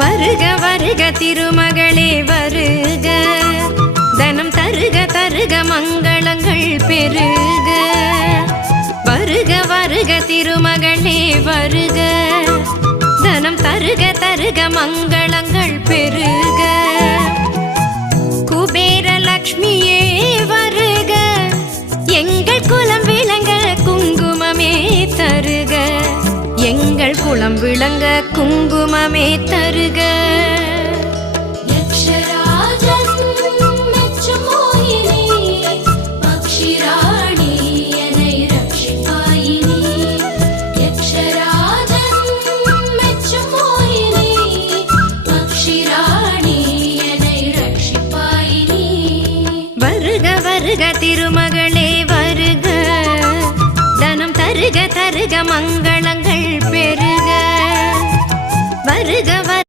வருக வருக திருமகளே வருக, தனம் தருக தருக மங்களங்கள் பெருக. வருக வருக திருமகளே வருக, தனம் தருக தருக மங்களங்கள் பெருக. குபேர லக்ஷ்மியே வருக, எங்கள் குலம் விளங்க குங்குமமே தருக, எங்கள் குலம் விளங்க குங்குமமே தருக. வருக திருமகளே வருக, தனம் தருக தருக மங்கள